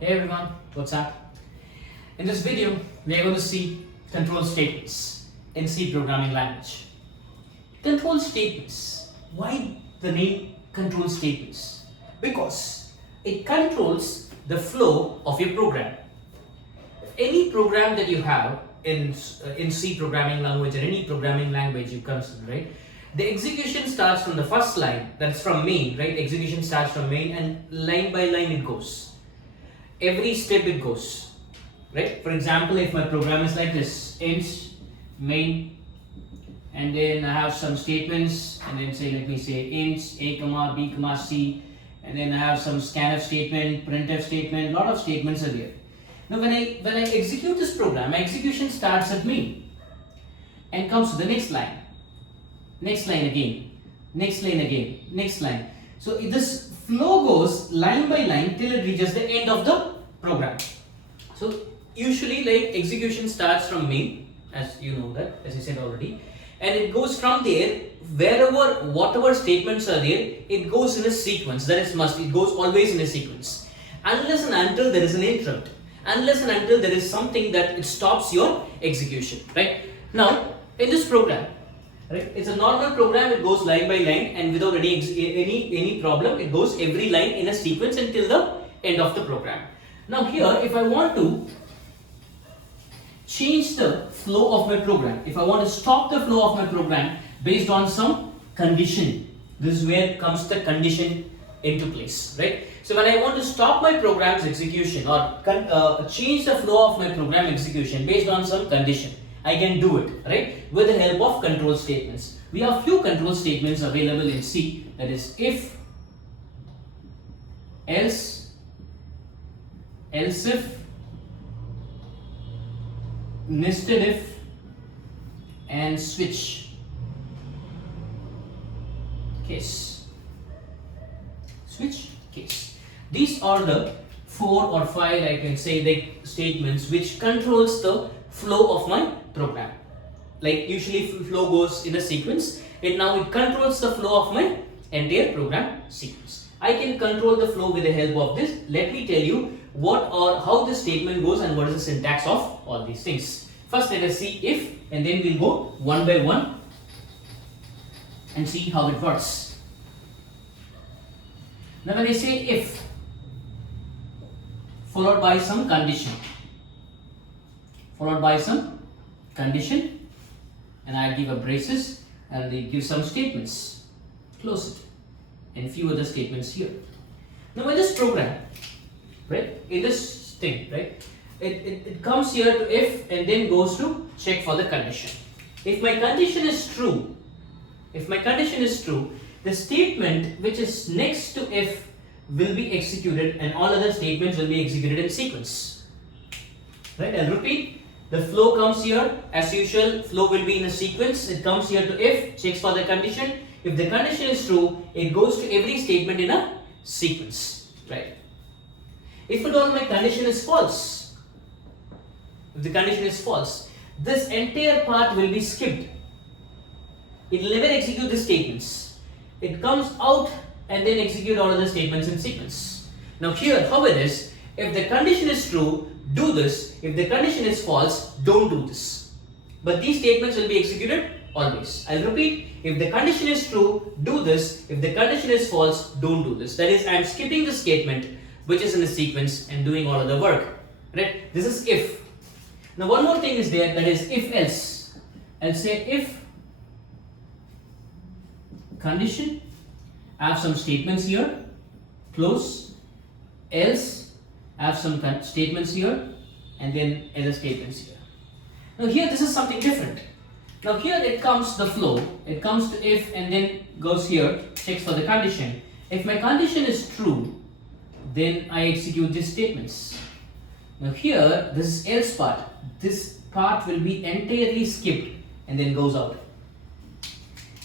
Hey everyone, what's up? In this video, we are going to see control statements in C programming language. Control statements. Why the name control statements? Because it controls the flow of your program. Any program that you have in C programming language or any programming language you consider, right? The execution starts from the first line, that's from main, right? Execution starts from main and line by line it goes. Every step it goes, right? For example, if my program is like this, int main, and then I have some statements, and then let me say int a comma b comma c, and then I have some scanf statement, printf statement, lot of statements are there. Now when I execute this program, my execution starts at main and comes to the next line again, next line again, next line. So this flow goes line by line till it reaches the end of the program. So usually execution starts from main, as you know that, as I said already, and it goes from there whatever statements are there, it goes in a sequence. That is must, it goes always in a sequence. Unless and until there is an interrupt, unless and until there is something that it stops your execution, right? Now in this program, right, it's a normal program, it goes line by line and without any problem, it goes every line in a sequence until the end of the program. Now here, if I want to change the flow of my program, if I want to stop the flow of my program based on some condition, this is where comes the condition into place, right? So when I want to stop my program's execution or change the flow of my program execution based on some condition, I can do it, right, with the help of control statements. We have few control statements available in C, that is if, else, else if, nested if, and switch case. Switch case. These are the 4 or 5, I can say, statements which controls the flow of my program. Like usually flow goes in a sequence, it controls the flow of my entire program sequence. I can control the flow with the help of this. Let me tell you what or how this statement goes and what is the syntax of all these things. First let us see if, and then we'll go one by one and see how it works. Now when I say if followed by some condition, and I give a braces and they give some statements, close it, and few other statements here. Now in this program, right, in this thing, right, it comes here to if and then goes to check for the condition. If my condition is true, the statement which is next to if will be executed and all other statements will be executed in sequence. Right, I'll repeat. The flow comes here, as usual, flow will be in a sequence. It comes here to if, checks for the condition. If the condition is true, it goes to every statement in a sequence, right? If at all my condition is false, this entire part will be skipped. It will never execute the statements. It comes out and then execute all of the statements in sequence. Now here, how it is, if the condition is true, do this. If the condition is false, don't do this. But these statements will be executed always. I'll repeat. If the condition is true, do this. If the condition is false, don't do this. That is, I am skipping the statement which is in a sequence and doing all of the work. Right? This is if. Now one more thing is there, that is if else. I'll say if condition, I have some statements here, close, else, I have some statements here and then other statements here. Now here this is something different. Now here it comes the flow, it comes to if and then goes here, checks for the condition. If my condition is true, then I execute these statements. Now here this is else part. This part will be entirely skipped and then goes out.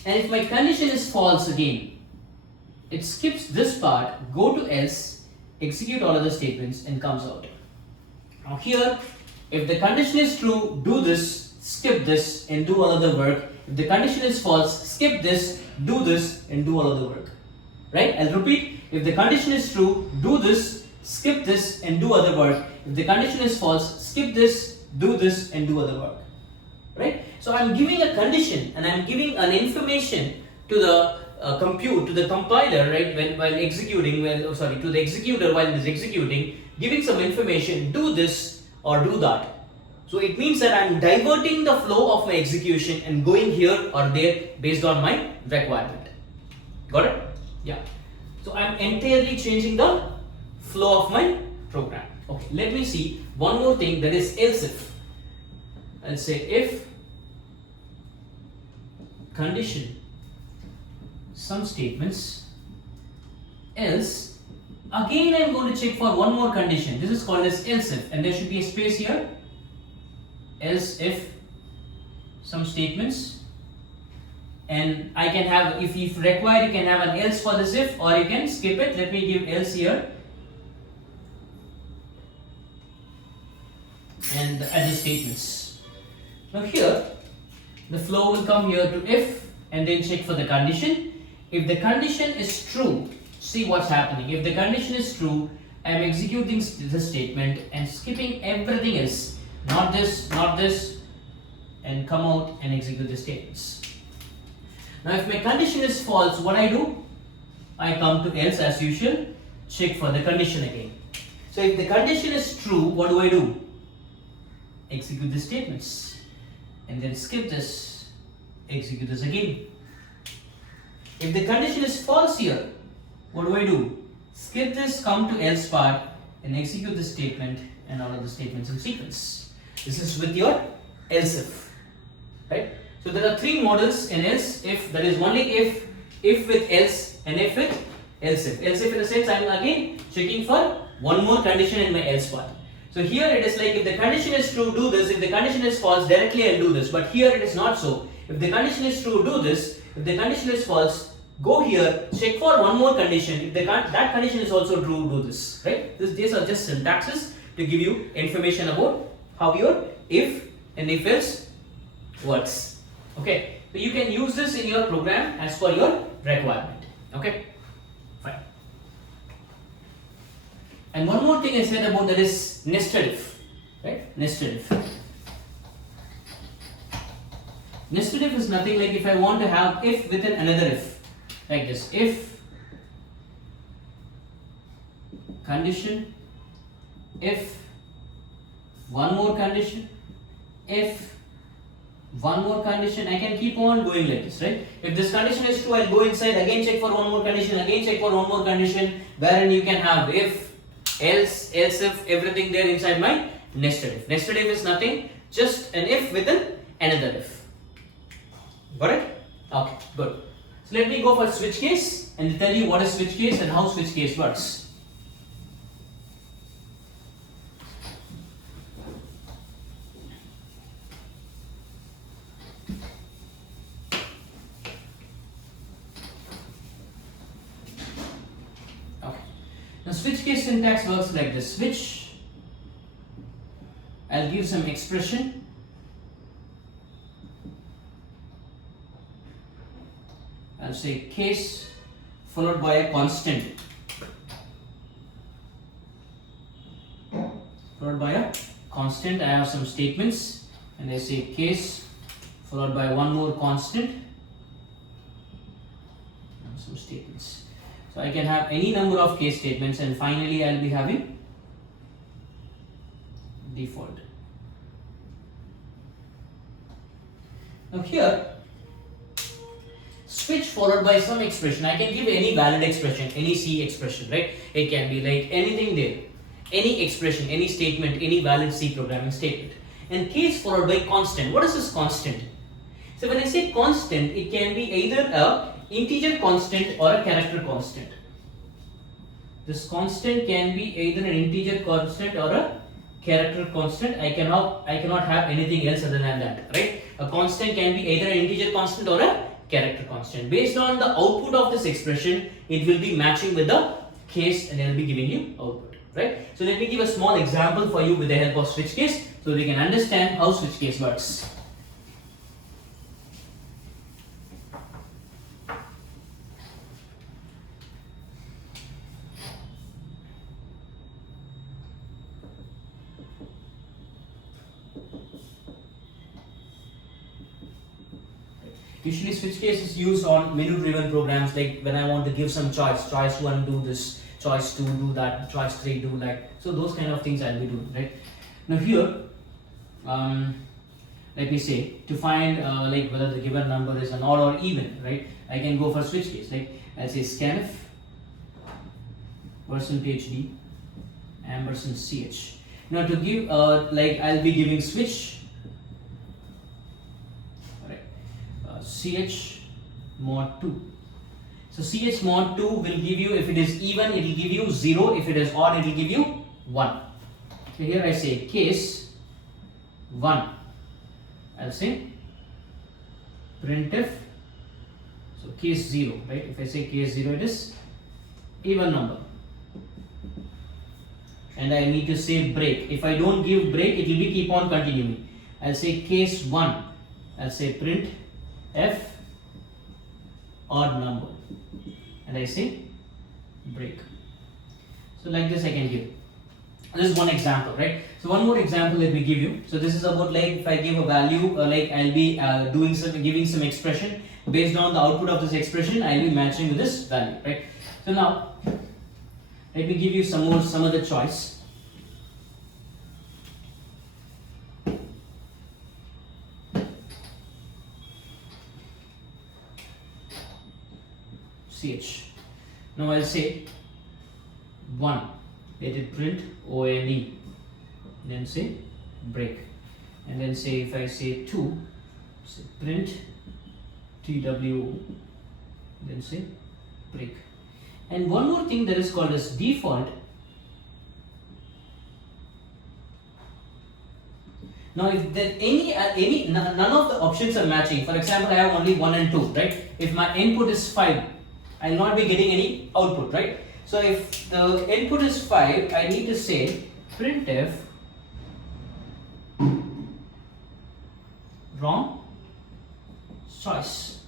And if my condition is false again, it skips this part, go to else, execute all other statements and comes out. Now here, if the condition is true, do this, skip this and do all other work. If the condition is false, skip this, do this and do all other work. Right? I'll repeat. If the condition is true, do this, skip this and do other work. If the condition is false, skip this, do this and do other work. Right? So I'm giving a condition and I'm giving an information to the to the compiler, right, while executing, to the executor while it is executing, giving some information, do this or do that. So it means that I'm diverting the flow of my execution and going here or there based on my requirement. Got it? Yeah. So I'm entirely changing the flow of my program. Okay, let me see one more thing, that is else if. I'll say if condition some statements, else, again I'm going to check for one more condition. This is called as else if, and there should be a space here. Else if some statements, and I can have, if required, you can have an else for this if, or you can skip it. Let me give else here and add the statements. Now here the flow will come here to if and then check for the condition. If the condition is true, see what's happening. If the condition is true, I am executing this statement and skipping everything else, not this, and come out and execute the statements. Now if my condition is false, what I do? I come to else as usual, check for the condition again. So if the condition is true, what do I do? Execute the statements and then skip this, execute this again. If the condition is false here, what do I do? Skip this, come to else part and execute the statement and all of the statements in sequence. This is with your else if, right? So there are three models in else if, that is only if with else, and if with else if. Else if in a sense I am again checking for one more condition in my else part. So here it is like if the condition is true, do this. If the condition is false, directly I'll do this. But here it is not so. If the condition is true, do this. If the condition is false, go here, check for one more condition. If that condition is also true, do this. Right? These are just syntaxes to give you information about how your if and if else works. Okay, so you can use this in your program as per your requirement. Okay, fine. And one more thing I said about that is nested if, right? Nested if. Nested if is nothing like if I want to have if within another if, like this. If condition, if one more condition, if one more condition, I can keep on going like this, right? If this condition is true, I'll go inside, again check for one more condition, again check for one more condition, wherein you can have if, else, else if, everything there inside my nested if. Nested if is nothing, just an if within another if. Got it? Okay, good. So let me go for switch case and tell you what is switch case and how switch case works. Now switch case syntax works like this. Switch, I'll give some expression. I'll say case followed by a constant. Followed by a constant. I have some statements and I say case followed by one more constant and some statements. So I can have any number of case statements and finally I'll be having default. Now here, switch followed by some expression. I can give any valid expression, any C expression, right? It can be like anything there, any expression, any statement, any valid C programming statement. And case followed by constant. What is this constant? So when I say constant, it can be either a integer constant or a character constant. This constant can be either an integer constant or a character constant. I cannot have anything else other than that, right? A constant can be either an integer constant or a character constant. Based on the output of this expression, it will be matching with the case and it will be giving you output, right? So let me give a small example for you with the help of switch case so they can understand how switch case works. Usually switch case is used on menu driven programs, like when I want to give some choice 1 do this, choice 2 do that, choice 3 do that. So those kind of things I'll be doing, right? Now here, let me say, to find like whether the given number is an odd or even, right? I can go for switch case, like I'll say scanf %d ampersand ch. Now to give like I'll be giving switch, right, ch mod 2. So ch mod 2 will give you, if it is even it will give you 0, if it is odd it will give you 1. So here I say case 1, I'll say printf, so case 0, right? If I say case 0, it is even number, and I need to say break. If I don't give break, it will be keep on continuing. I'll say case 1, I'll say print f odd number, and I say break. So like this I can give. This is one example, right? So one more example let me give you. So this is about like if I give a value, like I'll be giving some expression. Based on the output of this expression, I'll be matching with this value, right? So now let me give you some other choice. Ch. Now I'll say 1, let it print ONE, then say break, and then say if I say 2, say print TWO, then say break. And one more thing that is called as default. Now if there none of the options are matching, for example I have only 1 and 2, right? If my input is 5, I will not be getting any output, right? So if the input is 5, I need to say printf wrong choice.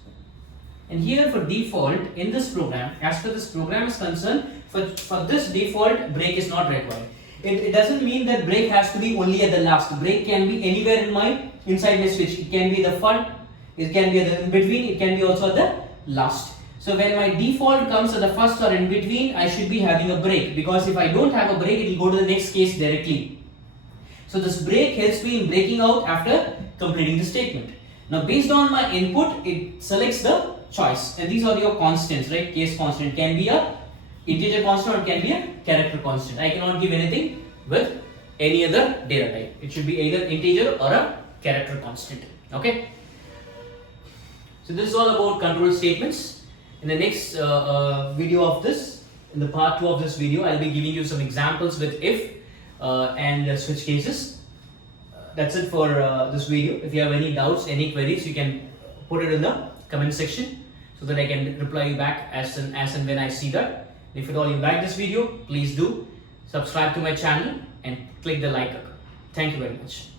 And here for default in this program, as per this program is concerned, for this default break is not required. It doesn't mean that break has to be only at the last. Break can be anywhere inside my switch. It can be the front, it can be in between, it can be also at the last. So when my default comes at the first or in between, I should be having a break, because if I don't have a break, it will go to the next case directly. So this break helps me in breaking out after completing the statement. Now based on my input, it selects the choice, and these are your constants, right? Case constant can be a integer constant or it can be a character constant. I cannot give anything with any other data type. It should be either integer or a character constant. Okay. So this is all about control statements. In the next video of this, in the part 2 of this video, I'll be giving you some examples with if and switch cases. That's it for this video. If you have any doubts, any queries, you can put it in the comment section so that I can reply you back as and when I see that. If at all you like this video, please do subscribe to my channel and click the like icon. Thank you very much.